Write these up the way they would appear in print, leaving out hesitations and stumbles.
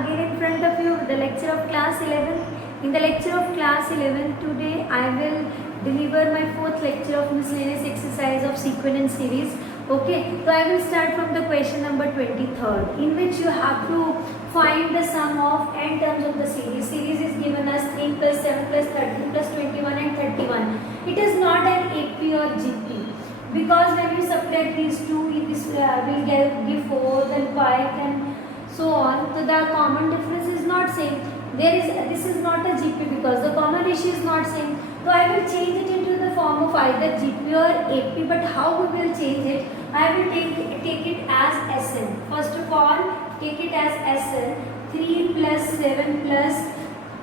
again in front of you the lecture of class 11. In the lecture of class 11 today I will deliver my fourth lecture of miscellaneous exercise of sequence series. Okay, so I will start from the question number 23rd, in which you have to find the sum of n terms of the series. Series is given as 3 plus 7 plus 13 plus 21 and 31. It is not an AP or GP. Because when you subtract these two, this will give 4, then 5, and so on. So the common difference is not same. This is not a GP because the common ratio is not same. So I will change it into the form of either GP or AP. But how we will change it? I will take it as SN. First of all, take it as SN. 3 plus 7 plus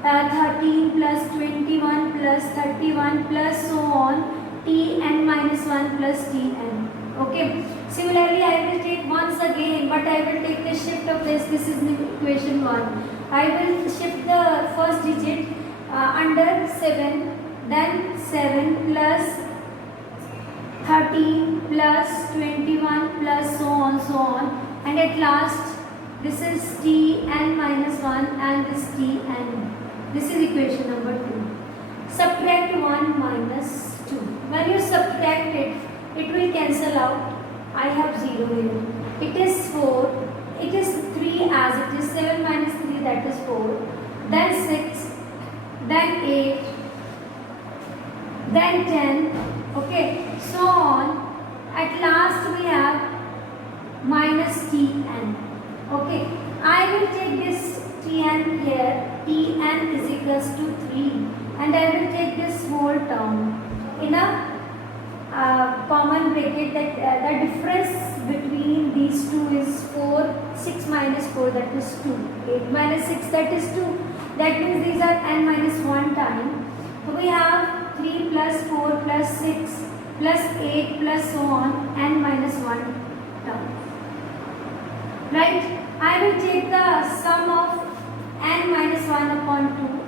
13 plus 21 plus 31 plus so on. Tn minus 1 plus Tn. Okay. Similarly, I will take once again, but I will take the shift of this. This is the equation 1. I will shift the first digit under 7, then 7 plus 13 plus 21 plus so on, and at last this is Tn minus 1 and this Tn. This is equation number 2. Subtract 1 minus 2. When you subtract it, it will cancel out. I have 0 here. It is 4. It is 3 as it is. 7 minus 3, that is 4. Then 6. Then 8. Then 10. Okay. So on. At last we have minus Tn. Okay. I will take this Tn here. Tn is equals to 3. And I will take this whole term in a common bracket, that the difference between these two is 4. 6 minus 4, that is 2. 8 minus 6, that is 2. That means these are n minus 1 time. So we have 3 plus 4 plus 6 plus 8 plus so on, n minus 1 term. Right? I will take the sum of n minus 1 upon 2.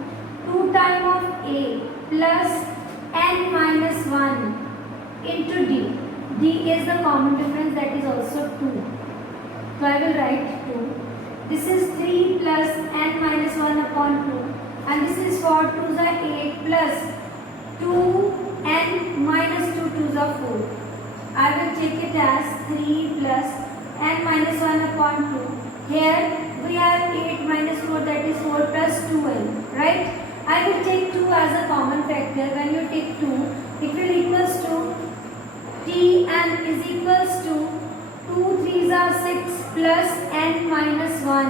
2 times of a plus n minus 1 into d. D is the common difference, that is also 2. So I will write 2. This is 3 plus n minus 1 upon 2. And this is 4 2s are 8 plus 2 n minus 2 2s are 4. I will take it as 3 plus n minus 1 upon 2. Here we have 8 minus 4, that is 4 plus 2n. Right? I will take 2 as a common factor. When you take 2, it will equals to Tn is equals to 2 3s are 6 plus n minus 1.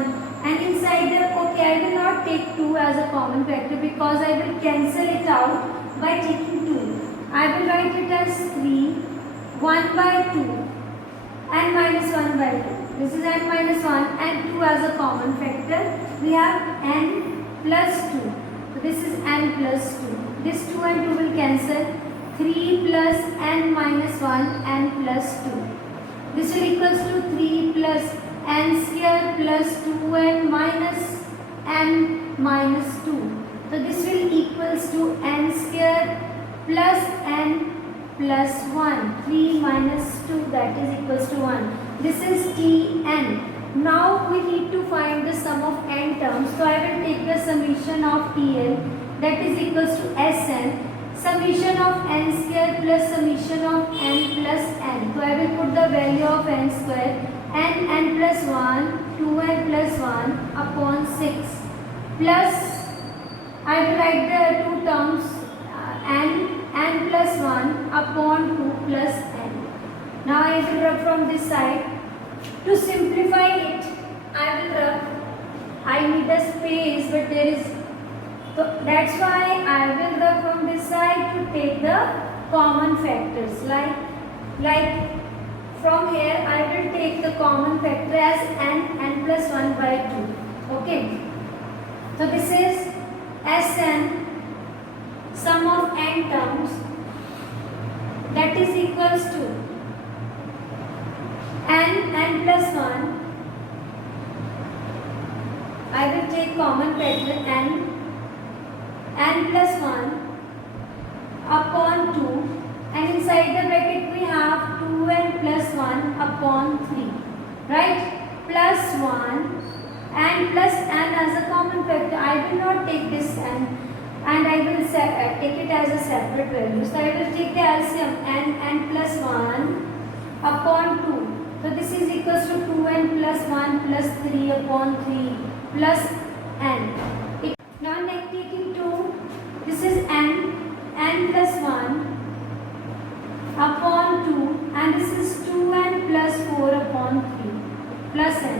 And inside the, okay, I will not take 2 as a common factor because I will cancel it out by taking 2. I will write it as 3, 1 by 2, n minus 1 by 2. This is n minus 1 and 2 as a common factor. We have n plus 2. So this is n plus 2. This 2 and 2 will cancel. 3 plus n minus 1 n plus 2. This will equals to 3 plus n square plus 2n minus n minus 2. So this will equals to n square plus n plus 1. 3 minus 2, that is equals to 1. This is Tn. Now we need to find the sum of n terms. So I will take the summation of Tn, that is equals to Sn. Summation of n square plus summation of n plus n. So I will put the value of n square, n plus 1, 2n plus 1 upon 6 plus, I will write the two terms n plus 1 upon 2 plus n. Now I will rub from this side. To simplify it, I will rub. I need a space, but there is, so that's why I will rub from this side to take the common factors. Like from here, I will take the common factor as n plus 1 by 2. Okay. So this is Sn, sum of n terms, that is equals to n plus 1. I will take common factor n plus 1 upon 2, and inside the bracket we have 2n plus 1 upon 3, right? Plus 1 and and plus n as a common factor. I will not take this n and I will take it as a separate value. So I will take the LCM n plus 1 upon 2. So this is equals to 2n plus 1 plus 3 upon 3 plus n. Now next taking 2, this is n plus 1 upon 2 and this is 2n plus 4 upon 3 plus n.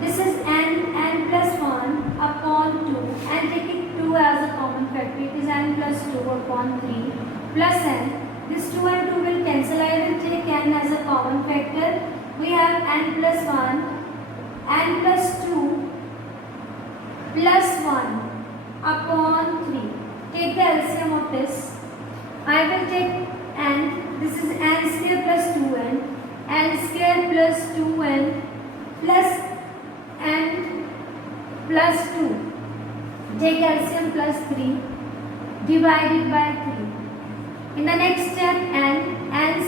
This is n plus 1 upon 2 and taking 2 as a common factor, it is n plus 2 upon 3 plus n. This 2 and 2 will cancel. I will take n as a common factor. We have n plus 1, n plus 2 plus 1 upon 3. Take the LCM of this. I will take n. This is n square plus 2n. n square plus 2n plus n plus 2. Take LCM plus 3 divided by 3. In the next step n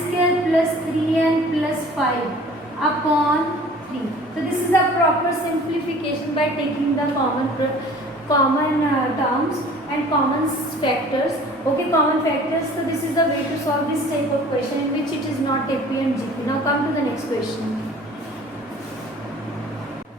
square plus 3n plus 5 upon 3. So this is a proper simplification by taking the common terms and common factors. Okay, common factors. So this is the way to solve this type of question in which it is not AP and GP. Now come to the next question.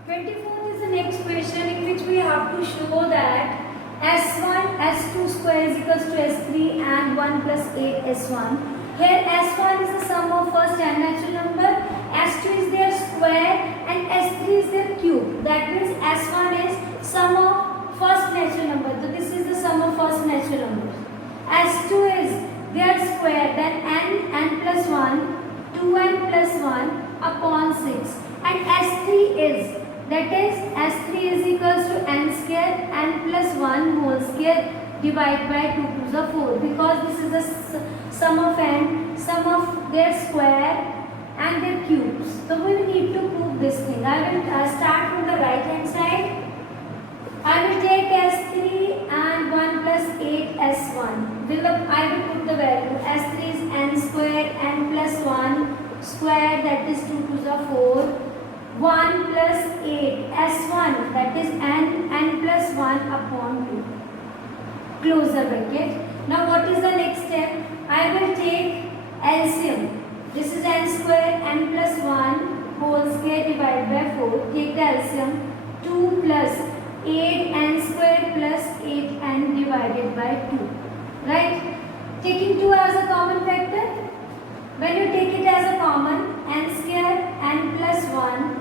24th is the next question in which we have to show that S1, S2 square is equals to S3 and 1 plus 8 S1. Here S1 is the sum of first n natural number, S2 is their square and S3 is their cube. That means S1 is sum of first natural number. So this is the sum of first natural number. S2 is their square, then n plus 1, 2n plus 1 upon 6. And S3 is, that is S3 is equals to n square n plus 1 whole square divided by 2 to the 4, because this is the sum of n, sum of their square and their cubes. So we need to prove this thing. I will start from the right hand side. I will take S3 and 1 plus 8 S1. I will put the value. S3 is n square n plus 1 square, that is 2 to the 4. 1 plus 8 S1, that is n plus 1 upon 2. Close the bracket. Now what is the next step? I will take LCM. This is n square n plus 1 whole square divided by 4. Take the LCM. 2 plus 8n square plus 8n divided by 2. Right? Taking 2 as a common factor. When you take it as a common, n square n plus 1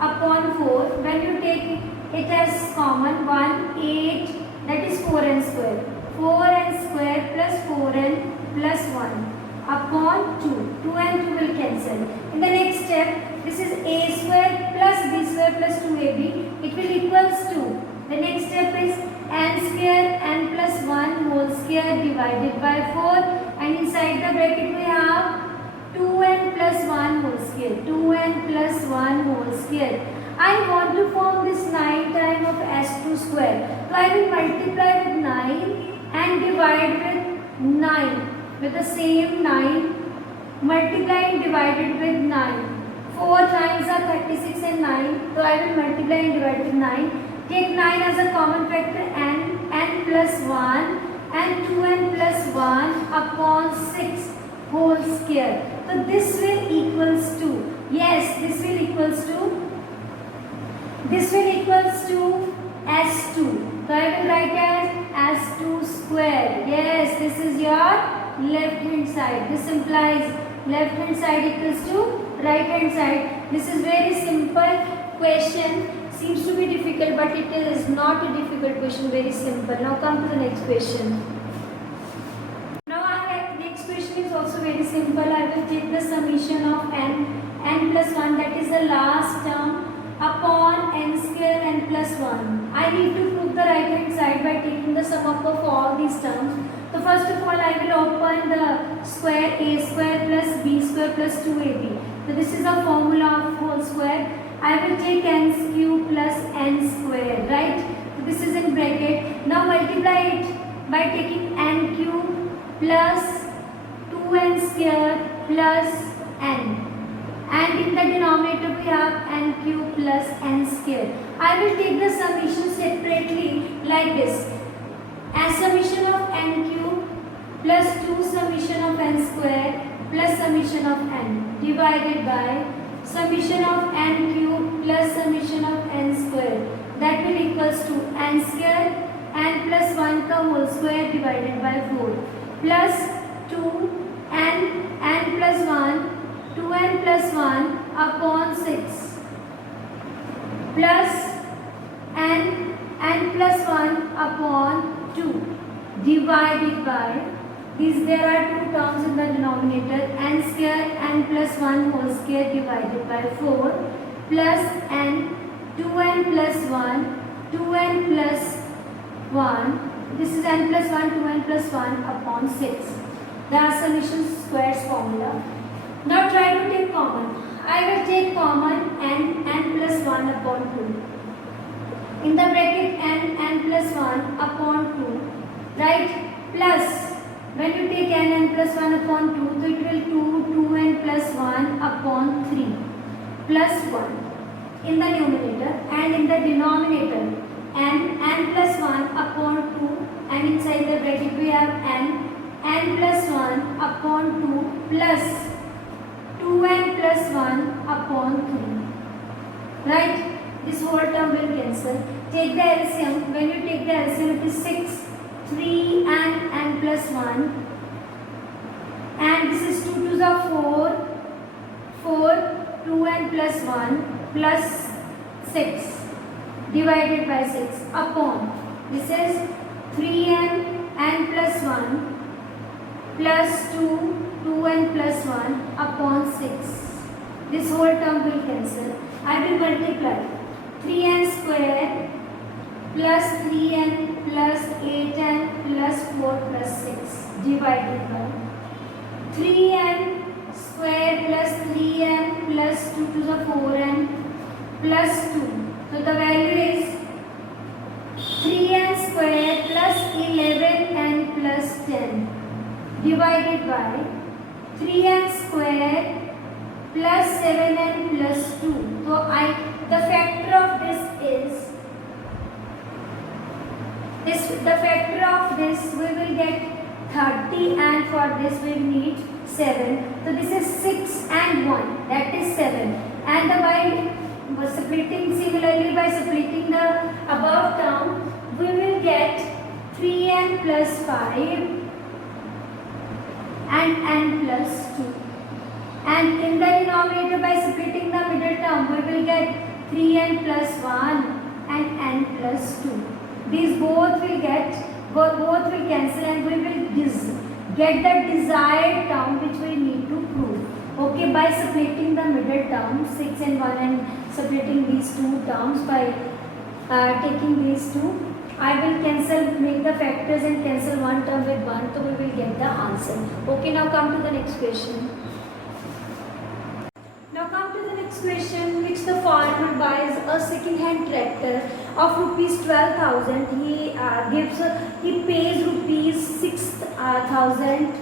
upon 4. When you take it as common, 1, 8, that is 4n square. 4n square plus 4n plus 1 upon 2. 2 and 2 will cancel. In the next step, this is a square plus b square plus 2ab. It will equals to, the next step is n square n plus 1 whole square divided by 4, and inside the bracket we have 2n plus 1 whole square. 2n plus 1 whole square. I want to form this 9 times of S2 square. So I will multiply with 9 and divide with 9 with the same 9. Multiply and divided with 9. 4 times are 36 and 9. So I will multiply and divide with 9. Take 9 as a common factor, n plus 1 and 2n plus 1 upon 6 whole square. So this will equals to, yes, this will equals to S2. So I will write as S2 square. Yes, this is your left hand side. This implies left hand side equals to right hand side. This is very simple question. Seems to be difficult, but it is not a difficult question. Very simple. Now come to the next question. Now our next question is also very simple. I will take the summation of n plus 1, that is the last term, upon n square n plus 1. I need to prove the right hand side by taking the sum up of all these terms. So first of all, I will open the square a square plus b square plus 2ab. So this is the formula of whole square. I will take n cube plus n square, right? So this is in bracket. Now multiply it by taking n cube plus 2n square plus n. and in the denominator we have n cube plus n square. I will take the summation separately like this. As summation of n cube plus 2 summation of n square plus summation of n divided by summation of n cube plus summation of n square, that will equals to n square n plus 1 का whole square divided by 4 plus 2 n plus 1 2n plus 1 upon 6 plus n plus 1 upon 2 divided by these, there are two terms in the denominator, n square n plus 1 whole square divided by 4 plus n 2n plus 1 2n plus 1, this is n plus 1 2n plus 1 upon 6. The summation squares formula. Now try to take common. I will take common n plus 1 upon 2. In the bracket n plus 1 upon 2, right, plus when you take n plus 1 upon 2, so it will 2n plus 1 upon 3 plus 1 in the numerator, and in the denominator n plus 1 upon 2, and inside the bracket we have n plus 1 upon 2 plus 2n plus 1 upon 3. Right? This whole term will cancel. Take the LCM. When you take the LCM, it is 6, 3 and n plus 1. And this is 2 to the 4, 2n plus 1 plus 6 divided by 6 upon. This is 3n n plus 1 plus 2n plus 1 upon 6. This whole term will cancel. I will multiply 3n square plus 3n plus 8n plus 4 plus 6 divided by 3n square plus 3n plus 2 to the 4n plus 2. So the value is 3n square plus 11n plus 10 divided by 3n square plus 7n plus 2. So the factor of this is the factor of this we will get 30, and for this we need 7. So this is 6 and 1, that is 7. And by splitting, similarly by splitting the above term, we will get 3n plus 5 and n plus 2. And in the denominator, by splitting the middle term, we will get 3n plus 1 and n plus 2. These both will cancel, and we will get the desired term which we need to prove. Okay, by splitting the middle term 6 and 1 and splitting these two terms by taking these two, I will make the factors and cancel one term with one, so we will get the answer. Okay, now come to the next question. Now come to the next question, which the farmer buys a second-hand tractor of rupees 12,000. He pays rupees 6,000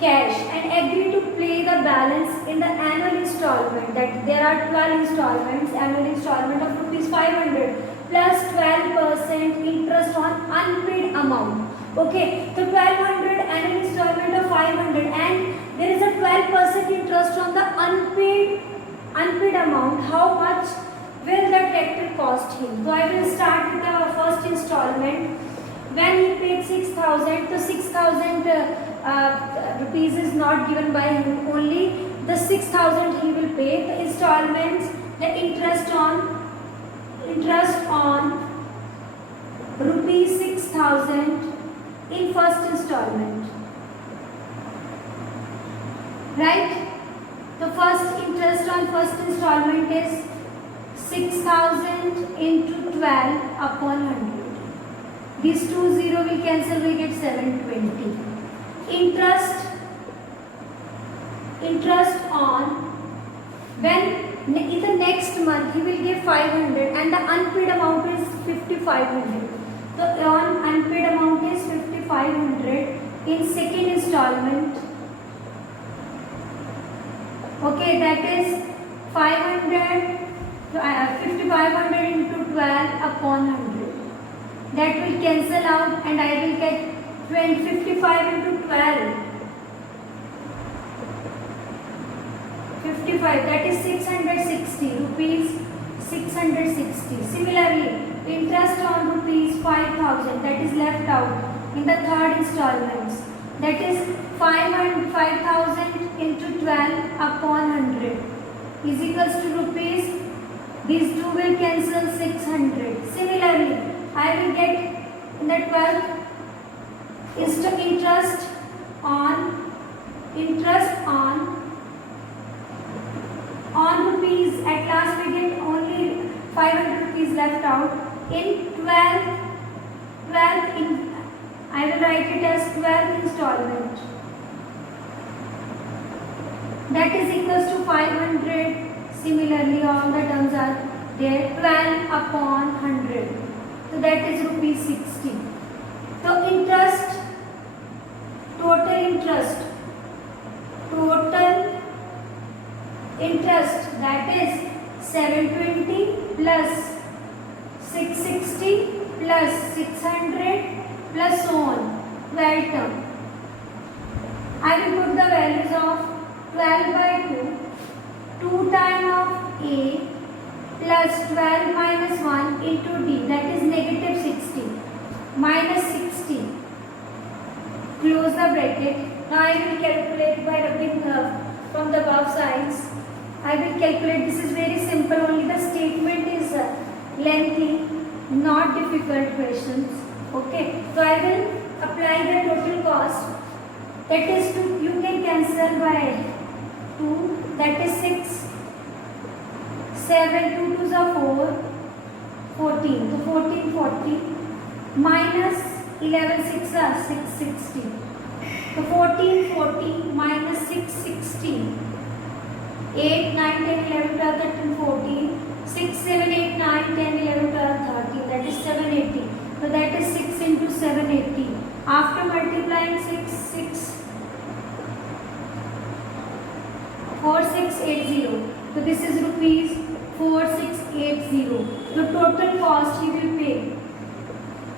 cash and agree to pay the balance in the annual installment. That there are 12 installments, annual installment of rupees 500 plus 12% interest on unpaid amount. Okay, so 1200 annual installment of 500, and there is a 12% interest on the unpaid amount. How much will the tractor cost him? So I will start with the first installment. When he paid 6,000, so 6,000 rupees is not given by him, only the 6,000 he will pay. The installments, the interest on rupees 6,000 in first installment, right? The first interest on first installment is 6,000 into 12 upon 100. These 20 will cancel, we get 720. Interest on, when in the next month he will give 500 and the unpaid amount is 5,500. So on unpaid amount is 5,500 in second installment. Okay, that is 500 5500 into 12 upon 100. That will cancel out and I will get 55 into 12. 55, that is 660 rupees. 660. Similarly, interest on rupees 5000, that is left out in the third installments. That is 5000 into 12 upon 100 is equals to rupees. These two will cancel 600. Similarly, I will get in the 12th interest on rupees. At last we get only 500 rupees left out. In 12 I will write it as 12th installment. That is equals to 500. Similarly, all the terms are there. 12 upon 100. So that is rupees 60. So interest, total interest, that is 720 plus 660 plus 600 plus so on, 12 term. I will put the values of 12 by 2 times of A plus 12 minus 1 into D, that is negative 60 minus 60. Close the bracket. Now I will calculate by rubbing from the above sides. I will calculate. This is very simple, only the statement is lengthy, not difficult questions. Okay, so I will apply the total cost. That is 2, you can cancel by 2, that is 6, 7, 2 2s are 4, 14. So 14, 40 minus 11, 6 are 660. So 14, 40 minus 660. 8, 9, 10, 11, 12, 13, 14. 6, 7, 8, 9, 10, 11, 12, 13. That is 780. So that is 6 into 780. After multiplying 6, 4680. So this is rupees 4680. The total cost he will pay.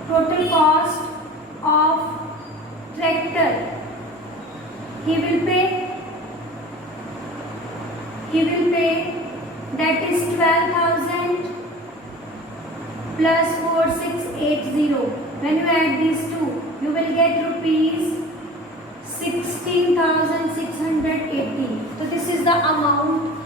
Total cost of tractor. He will pay that is 12,000 plus 4680. When you add these two, you will get rupees 16,680. So this is the amount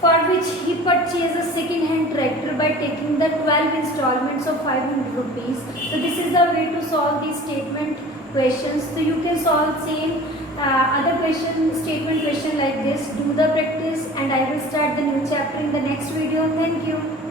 for which he purchased a second-hand tractor by taking the 12 installments of 500 rupees. So this is the way to solve these statement questions. So you can solve same other statement question like this. Do the practice and I will start the new chapter in the next video. Thank you.